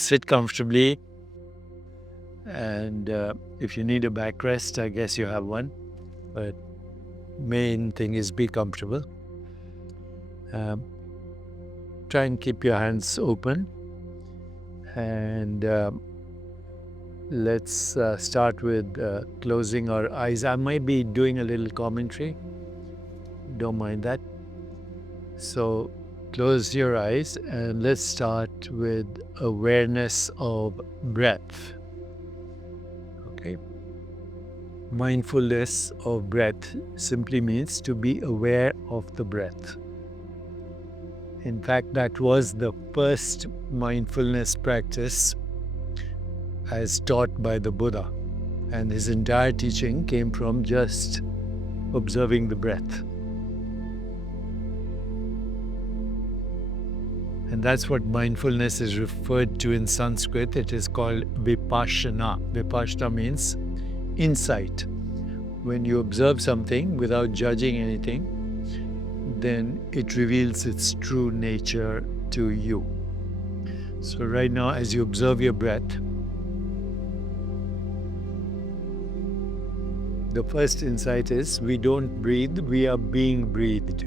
sit comfortably, and if you need a backrest, I guess you have one, but main thing is be comfortable. Try and keep your hands open, and let's start with closing our eyes. I might be doing a little commentary, don't mind that. So close your eyes and let's start with awareness of breath. Okay. Mindfulness of breath simply means to be aware of the breath. In fact, that was the first mindfulness practice as taught by the Buddha. And his entire teaching came from just observing the breath. And that's what mindfulness is referred to in Sanskrit. It is called vipassana. Vipassana means insight. When you observe something without judging anything, then it reveals its true nature to you. So right now, as you observe your breath, the first insight is we don't breathe, we are being breathed.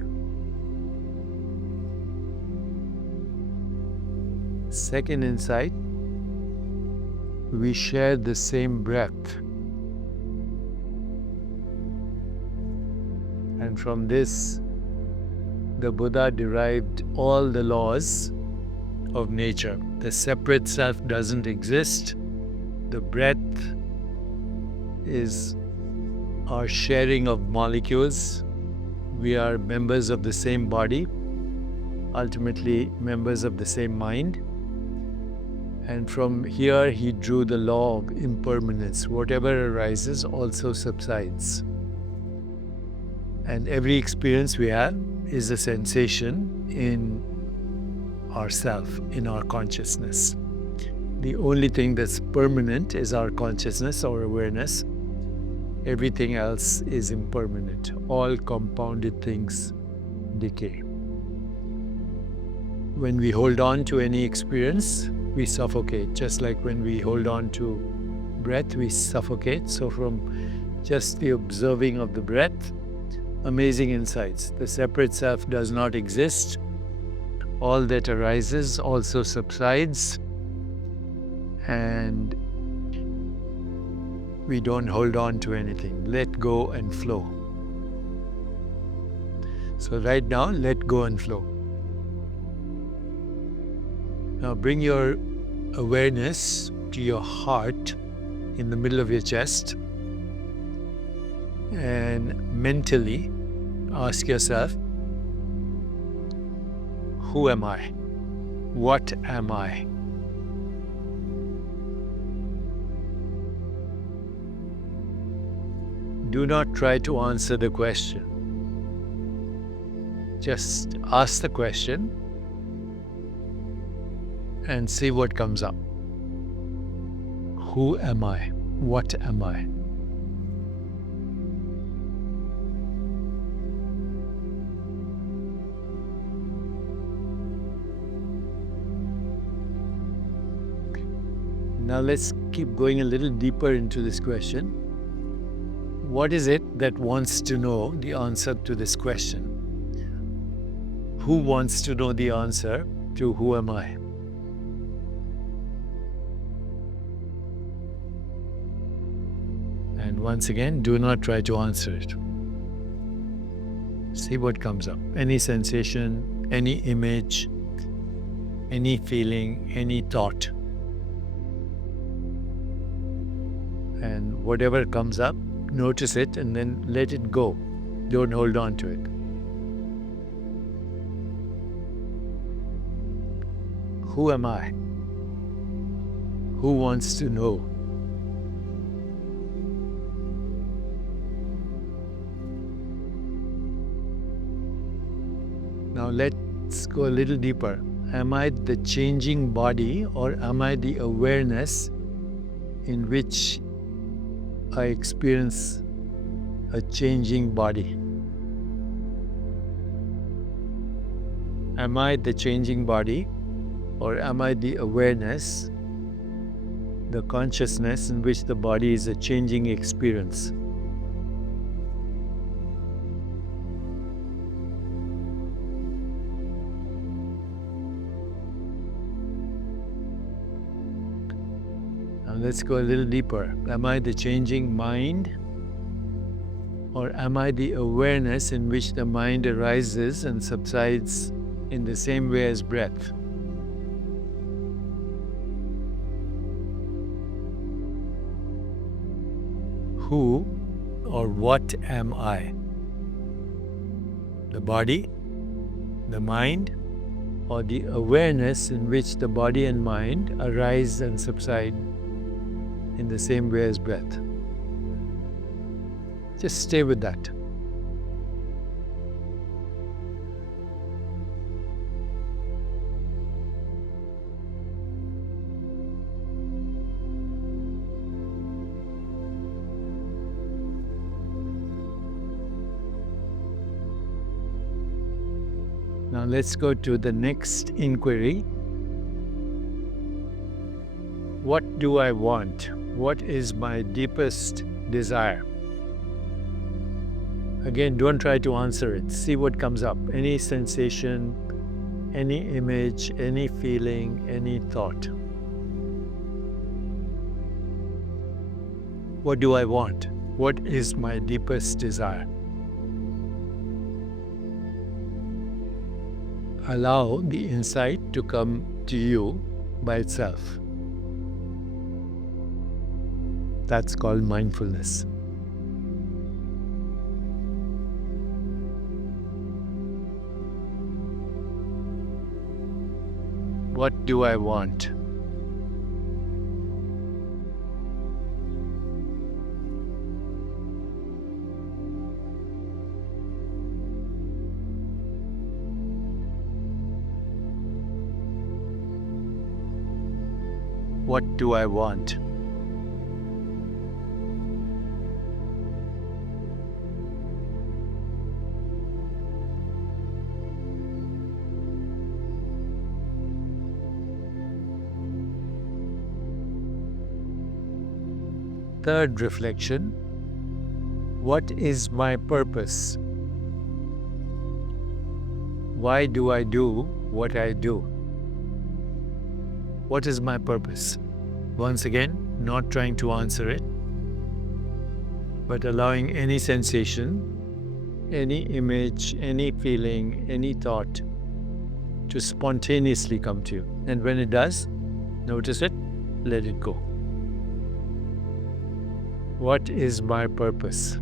Second insight, we share the same breath. And from this, the Buddha derived all the laws of nature. The separate self doesn't exist. The breath is our sharing of molecules. We are members of the same body, ultimately members of the same mind. And from here, he drew the law of impermanence. Whatever arises also subsides. And every experience we have is a sensation in ourself, in our consciousness. The only thing that's permanent is our consciousness or awareness. Everything else is impermanent. All compounded things decay. When we hold on to any experience, we suffocate. Just like when we hold on to breath, we suffocate. So from just the observing of the breath, amazing insights. The separate self does not exist. All that arises also subsides. And we don't hold on to anything. Let go and flow. So right now, let go and flow. Now bring your awareness to your heart in the middle of your chest and mentally ask yourself, who am I? What am I? Do not try to answer the question. Just ask the question and see what comes up. Who am I? What am I? Now let's keep going a little deeper into this question. What is it that wants to know the answer to this question? Who wants to know the answer to who am I? And once again, do not try to answer it. See what comes up. Any sensation, any image, any feeling, any thought. And whatever comes up, notice it and then let it go. Don't hold on to it. Who am I? Who wants to know? Now let's go a little deeper. Am I the changing body or am I the awareness in which I experience a changing body? Am I the changing body or am I the awareness the consciousness in which the body is a changing experience. Now let's go a little deeper. Am I the changing mind? Or am I the awareness in which the mind arises and subsides in the same way as breath? Who or what am I? The body, the mind, or the awareness in which the body and mind arise and subside in the same way as breath? Just stay with that. Now let's go to the next inquiry. What do I want? What is my deepest desire? Again, don't try to answer it. See what comes up. Any sensation, any image, any feeling, any thought. What do I want? What is my deepest desire? Allow the insight to come to you by itself. That's called mindfulness. What do I want? What do I want? Third reflection, what is my purpose? Why do I do what I do? What is my purpose? Once again, not trying to answer it, but allowing any sensation, any image, any feeling, any thought to spontaneously come to you. And when it does, notice it, let it go. What is my purpose?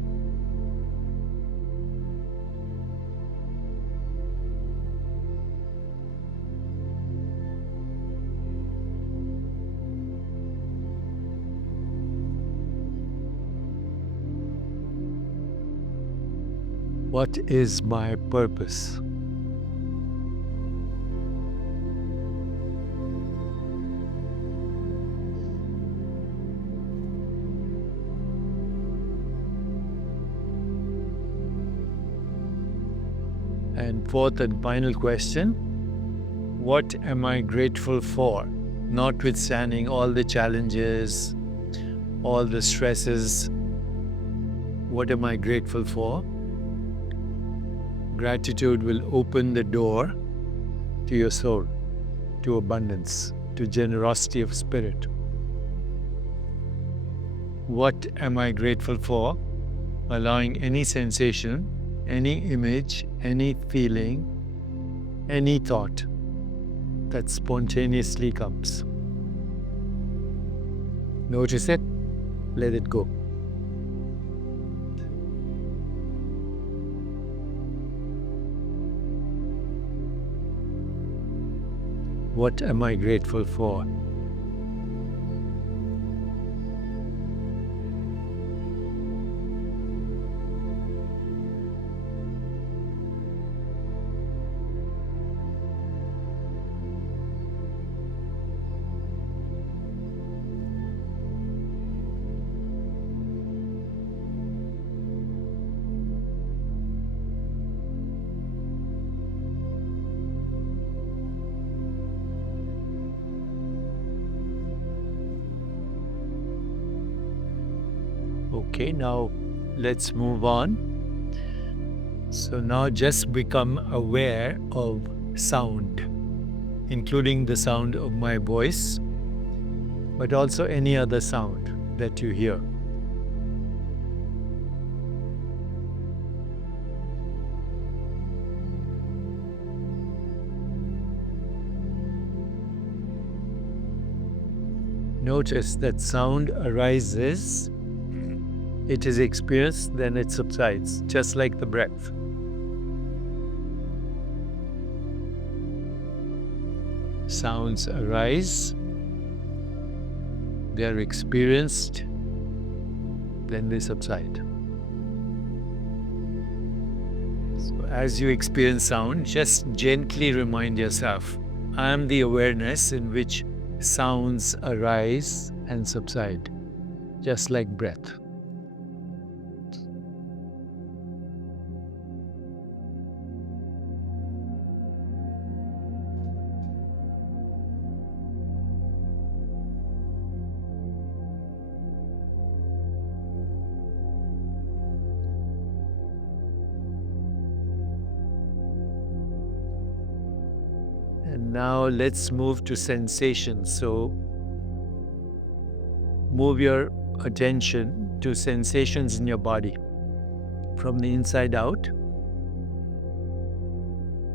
What is my purpose? And fourth and final question, what am I grateful for? Notwithstanding all the challenges, all the stresses, what am I grateful for? Gratitude will open the door to your soul, to abundance, to generosity of spirit. What am I grateful for? Allowing any sensation, any image, any feeling, any thought that spontaneously comes. Notice it, let it go. What am I grateful for? Okay, now let's move on. So now just become aware of sound, including the sound of my voice, but also any other sound that you hear. Notice that sound arises, it is experienced, then it subsides, just like the breath. Sounds arise, they are experienced, then they subside. So as you experience sound, just gently remind yourself, I am the awareness in which sounds arise and subside, just like breath. And now let's move to sensations. So move your attention to sensations in your body from the inside out.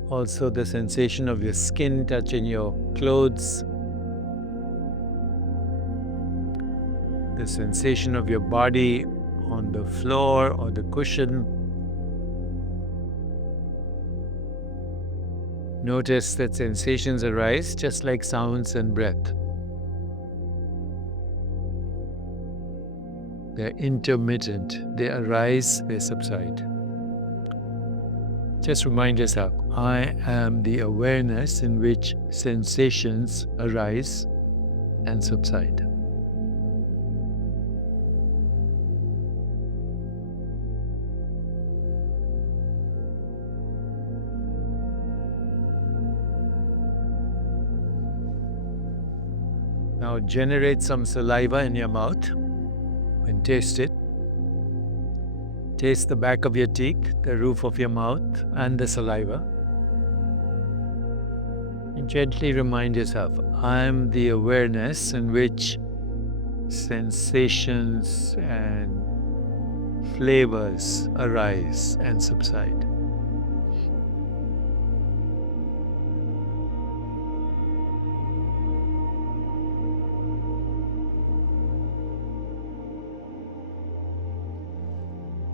Also the sensation of your skin touching your clothes, the sensation of your body on the floor or the cushion. Notice that sensations arise just like sounds and breath. They're intermittent. They arise, they subside. Just remind yourself, I am the awareness in which sensations arise and subside. Now generate some saliva in your mouth and taste it. Taste the back of your teeth, the roof of your mouth, and the saliva. And gently remind yourself, I am the awareness in which sensations and flavors arise and subside.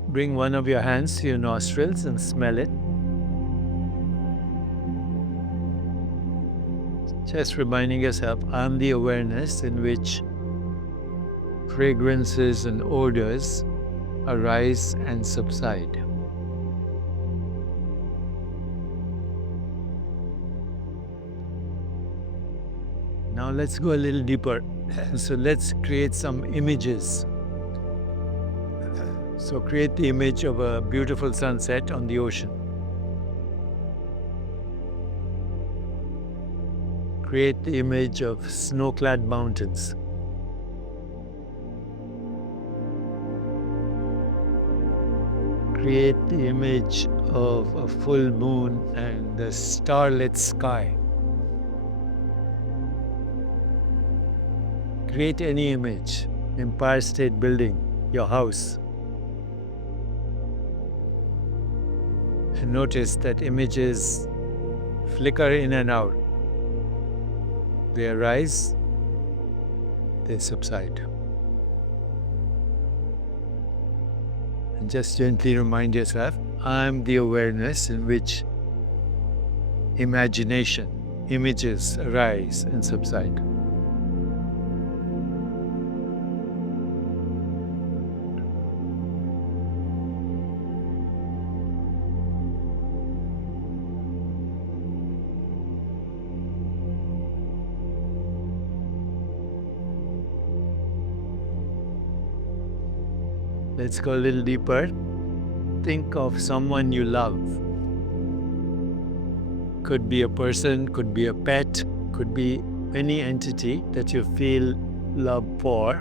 Bring one of your hands to your nostrils and smell it. Just reminding yourself, I'm the awareness in which fragrances and odors arise and subside. Now let's go a little deeper. So let's create some images. So create the image of a beautiful sunset on the ocean. Create the image of snow-clad mountains. Create the image of a full moon and the starlit sky. Create any image, Empire State Building, your house. And notice that images flicker in and out. They arise, they subside. And just gently remind yourself, I'm the awareness in which imagination, images arise and subside. Let's go a little deeper. Think of someone you love. Could be a person, could be a pet, could be any entity that you feel love for.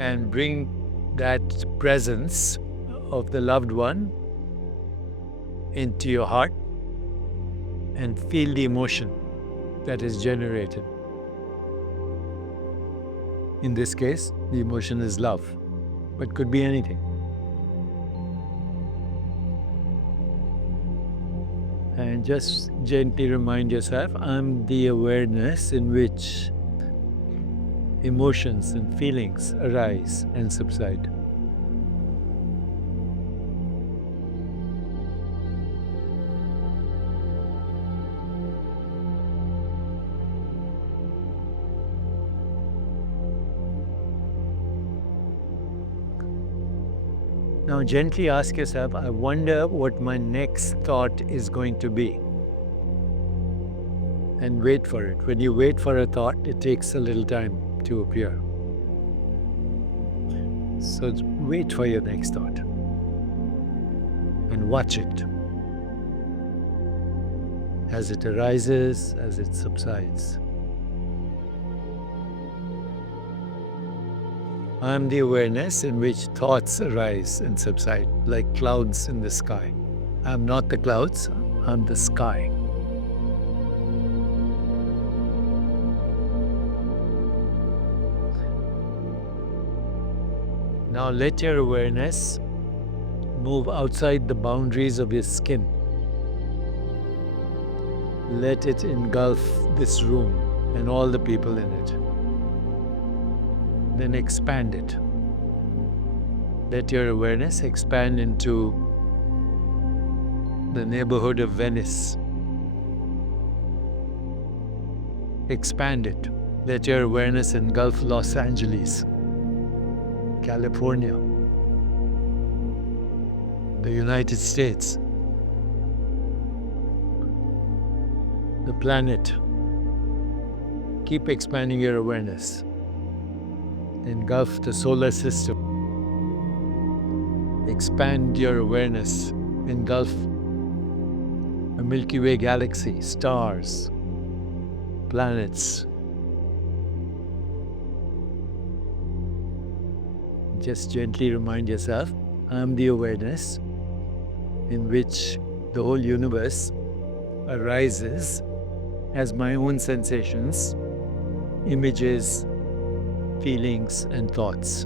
and bring that presence of the loved one into your heart and feel the emotion that is generated. In this case, the emotion is love, but could be anything. And just gently remind yourself, I'm the awareness in which emotions and feelings arise and subside. Now gently ask yourself, I wonder what my next thought is going to be. And wait for it. When you wait for a thought, it takes a little time to appear. So wait for your next thought and watch it as it arises, as it subsides. I am the awareness in which thoughts arise and subside like clouds in the sky. I am not the clouds, I am the sky. Now let your awareness move outside the boundaries of your skin. Let it engulf this room and all the people in it. Then expand it. Let your awareness expand into the neighborhood of Venice. Expand it. Let your awareness engulf Los Angeles, California, the United States, the planet. Keep expanding your awareness. Engulf the solar system. Expand your awareness. Engulf the Milky Way galaxy, stars, planets. Just gently remind yourself, I am the awareness in which the whole universe arises as my own sensations, images, feelings, and thoughts.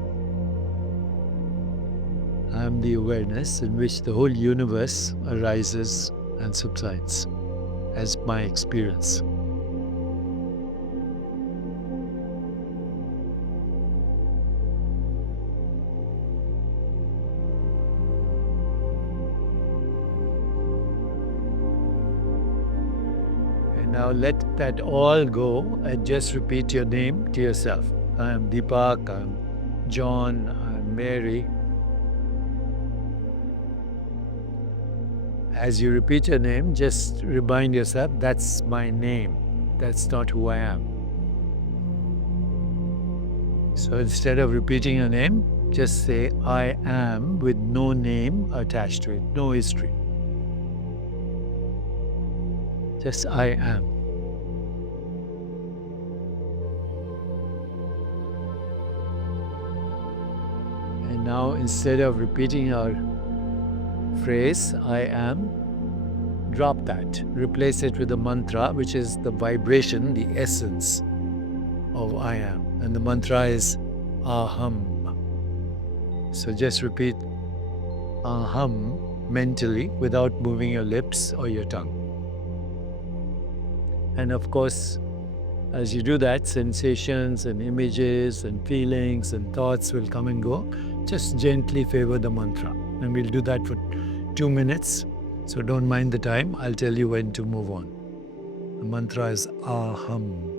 I am the awareness in which the whole universe arises and subsides as my experience. And now let that all go and just repeat your name to yourself. I am Deepak, I am John, I am Mary. As you repeat your name, just remind yourself, that's my name. That's not who I am. So instead of repeating your name, just say, I am, with no name attached to it, no history. Just I am. And now instead of repeating our phrase, I am, drop that. Replace it with a mantra, which is the vibration, the essence of I am. And the mantra is aham. So just repeat aham mentally without moving your lips or your tongue. And of course, as you do that, sensations and images and feelings and thoughts will come and go. Just gently favor the mantra. And we'll do that for 2 minutes. So don't mind the time. I'll tell you when to move on. The mantra is aham.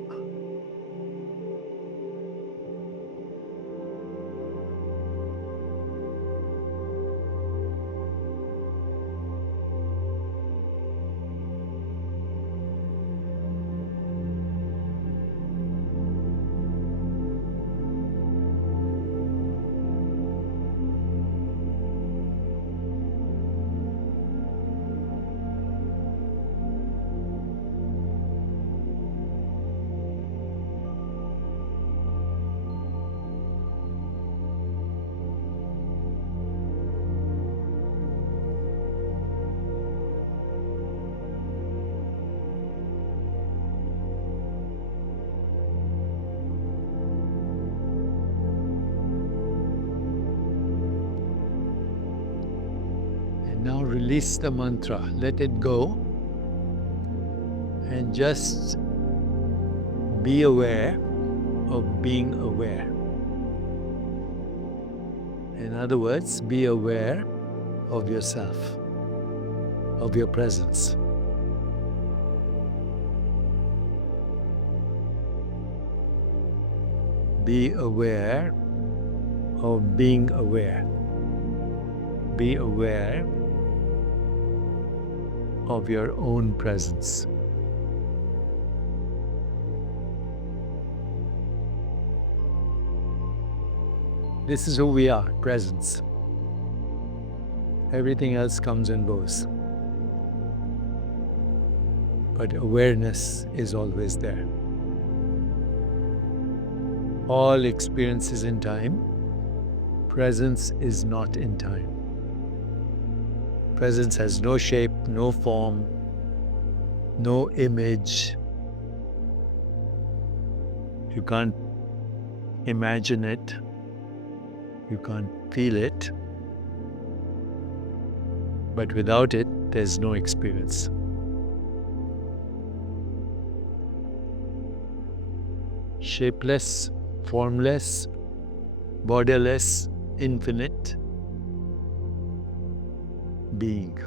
release the mantra, let it go, and just be aware of being aware. In other words, be aware of yourself, of your presence. Be aware of being aware. Be aware of your own presence. This is who we are, presence. Everything else comes and goes. But awareness is always there. All experience is in time. Presence is not in time. Presence has no shape, no form, no image. You can't imagine it. You can't feel it. But without it, there's no experience. Shapeless, formless, borderless, infinite being.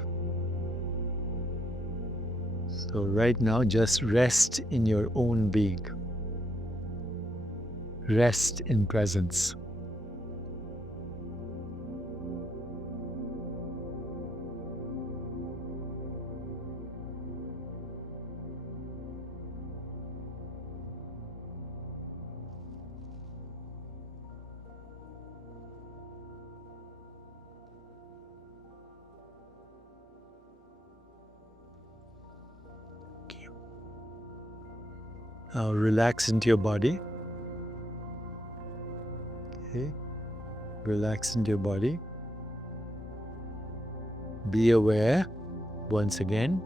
So right now, just rest in your own being. Rest in presence. Now relax into your body. Okay. Relax into your body. Be aware, once again,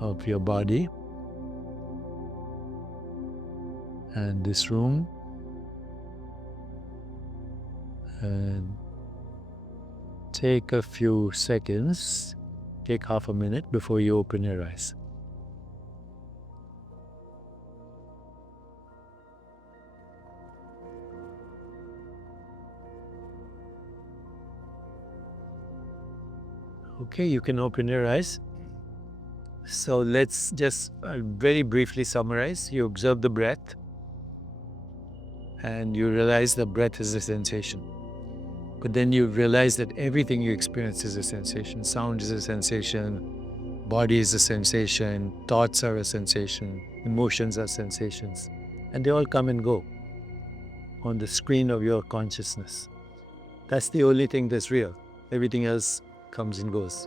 of your body and this room. And take a few seconds, take half a minute before you open your eyes. Okay, you can open your eyes. So let's just very briefly summarize. You observe the breath and you realize the breath is a sensation. But then you realize that everything you experience is a sensation. Sound is a sensation, body is a sensation, thoughts are a sensation, emotions are sensations. And they all come and go on the screen of your consciousness. That's the only thing that's real. Everything else comes and goes.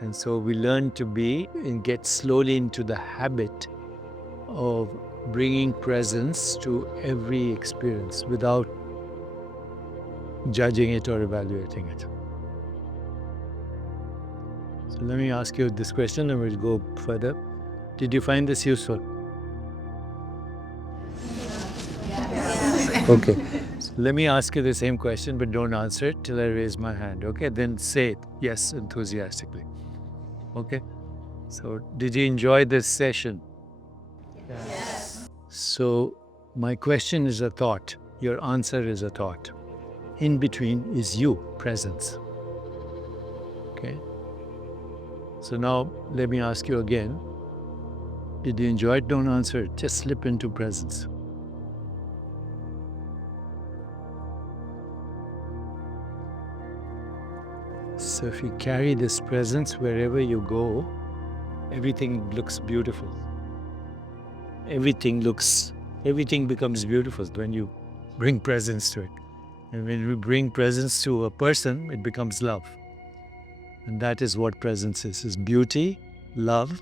And so we learn to be and get slowly into the habit of bringing presence to every experience without judging it or evaluating it. So let me ask you this question and we'll go further. Did you find this useful? Yes. Okay. So let me ask you the same question, but don't answer it till I raise my hand. Okay? Then say it, yes, enthusiastically. Okay? So did you enjoy this session? Yes. So my question is a thought. Your answer is a thought. In between is you, presence. Okay? So now let me ask you again. Did you enjoy it? Don't answer it. Just slip into presence. So if you carry this presence wherever you go, everything looks beautiful. Everything becomes beautiful when you bring presence to it. And when we bring presence to a person, it becomes love. And that is what presence is beauty, love,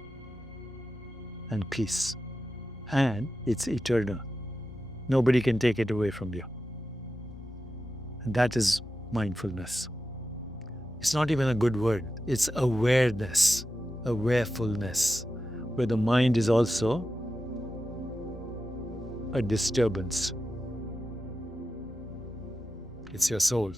and peace. And it's eternal. Nobody can take it away from you. And that is mindfulness. It's not even a good word. It's awareness, awarefulness, where the mind is also a disturbance. It's your soul.